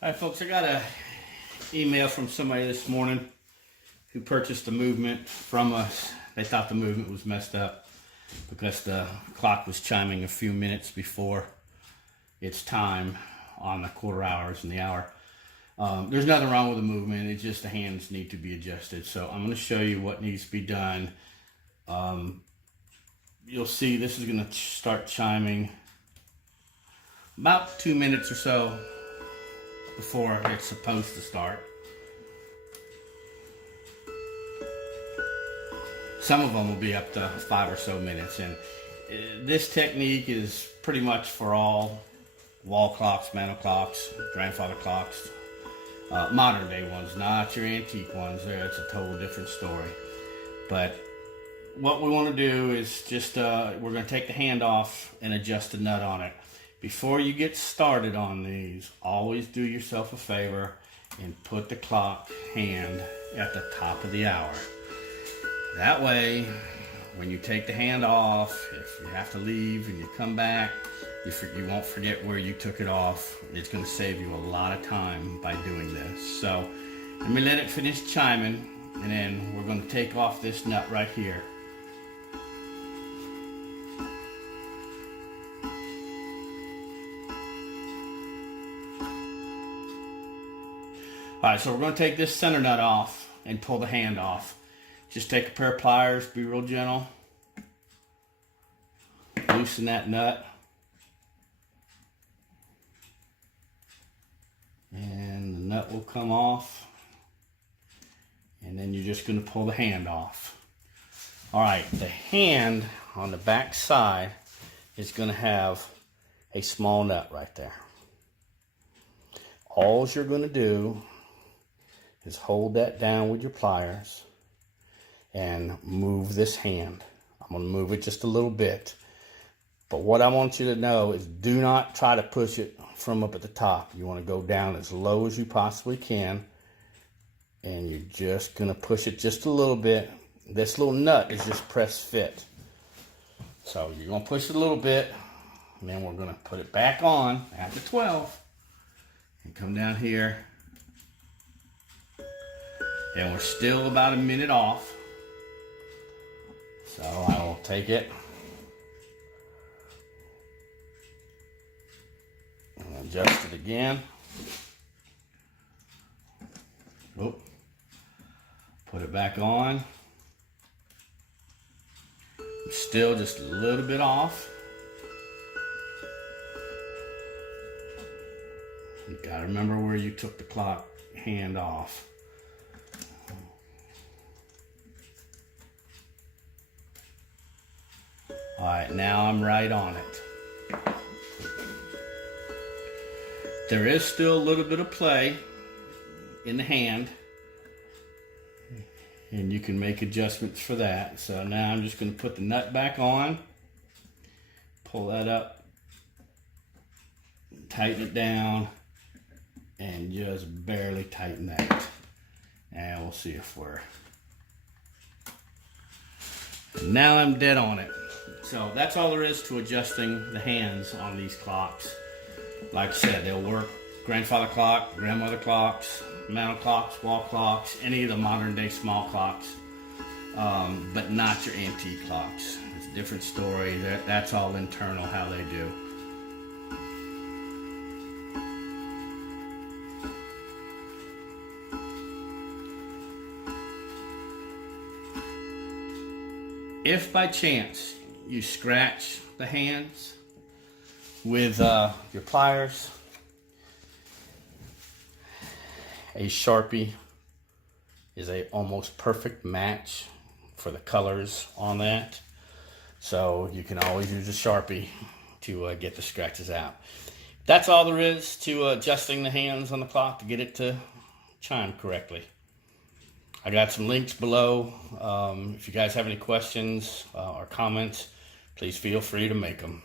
All right, folks, I got an email from somebody this morning who purchased a movement from us. They thought the movement was messed up because the clock was chiming a few minutes before its time on the quarter hours and the hour. There's nothing wrong with the movement. It's just the hands need to be adjusted. So I'm going to show you what needs to be done. You'll see this is going to start chiming about 2 minutes or so before it's supposed to start. Some of them will be up to 5 or so minutes, and this technique is pretty much for all wall clocks, mantel clocks, grandfather clocks, modern day ones, not your antique ones. There, it's a total different story. But what we want to do is just we're going to take the hand off and adjust the nut on it. Before you get started on these, always do yourself a favor and put the clock hand at the top of the hour. That way, when you take the hand off, if you have to leave and you come back, you won't forget where you took it off. It's going to save you a lot of time by doing this. So let me let it finish chiming, and then we're going to take off this nut right here. Alright, so we're going to take this center nut off and pull the hand off. Just take a pair of pliers, be real gentle. Loosen that nut. And the nut will come off. And then you're just going to pull the hand off. Alright, the hand on the back side is going to have a small nut right there. All you're going to do is hold that down with your pliers and move this hand. I'm going to move it just a little bit. But what I want you to know is do not try to push it from up at the top. You want to go down as low as you possibly can. And you're just going to push it just a little bit. This little nut is just press fit. So you're going to push it a little bit. And then we're going to put it back on after 12. And come down here. And we're still about a minute off. So I will take it and adjust it again. Oop. Put it back on. Still just a little bit off. You gotta remember where you took the clock hand off. All right, now I'm right on it. There is still a little bit of play in the hand, and you can make adjustments for that. So now I'm just going to put the nut back on, pull that up, tighten it down, and just barely tighten that. And we'll see if we're... Now I'm dead on it. So that's all there is to adjusting the hands on these clocks. Like I said, they'll work grandfather clock, grandmother clocks, mantel clocks, wall clocks, any of the modern day small clocks, but not your antique clocks. It's a different story. That's all internal how they do. If by chance you scratch the hands with your pliers, a Sharpie is a almost perfect match for the colors on that. So you can always use a Sharpie to get the scratches out. That's all there is to adjusting the hands on the clock to get it to chime correctly. I got some links below. If you guys have any questions or comments, please feel free to make them.